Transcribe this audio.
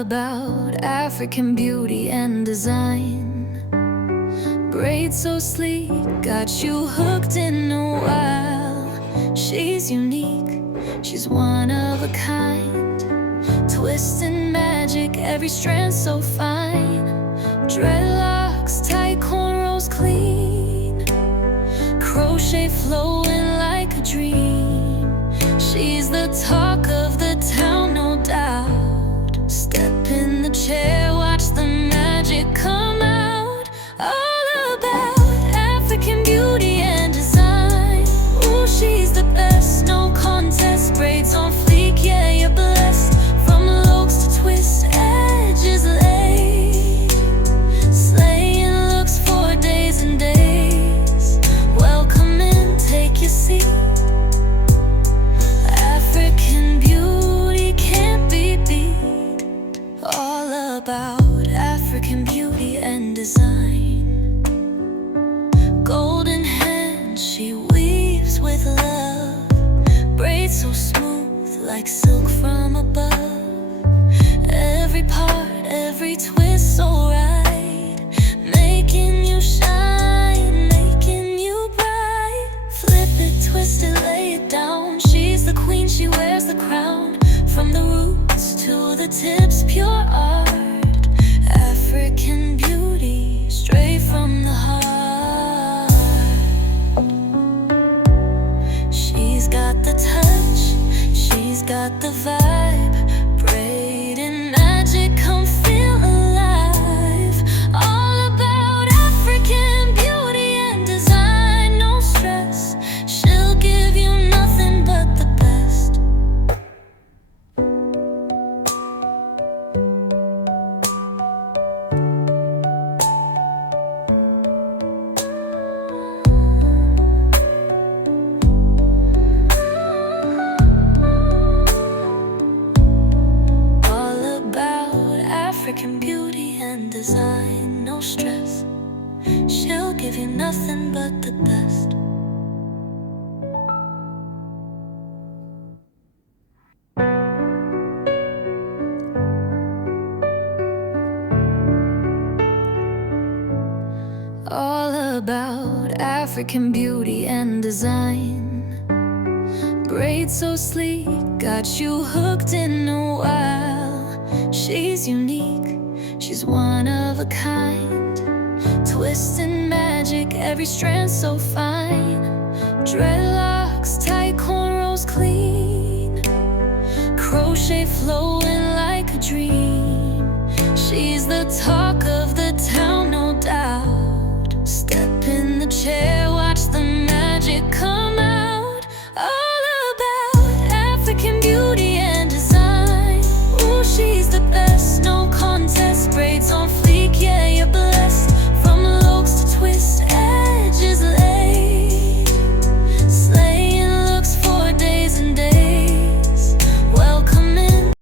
about African beauty and design. Braids so sleek, got you hooked in a while. She's unique, she's one of a kind. Twist and magic, every strand so fine. Dreadlocks, tight cornrows clean. Crochet flowing like a dream. She's the talk of the town, no doubt. Step in the chair, watch the magic come out. All about African beauty and design. Ooh, she's the best, no contest. Braids on fleek, yeah, you're blessed. From looks to twist, edges laid. Slaying looks for days and days. Welcome in, take your seat. African beauty can't be beat. All about African beauty and design. Golden hands, she weaves with love. Braids so smooth, like silk from above. Every part, every twist so right, making you shine, making you bright. Flip it, twist it, lay it down. She's the queen, she wears the crown. From the roots to the tips, pure art. African beauty, straight from the heart. She's got the touch, she's got the vibe. Braid and magic, come feel alive. All about African beauty and design, no stress. She'll give you nothing but the best. All about African beauty and design, no stress. She'll give you nothing but the best. All about African beauty and design. Braids so sleek, got you hooked in a while. She's unique, she's one of a kind. Twist and magic, every strand so fine. Dreadlocks, tight cornrows clean. Crochet flowing like a dream. She's the top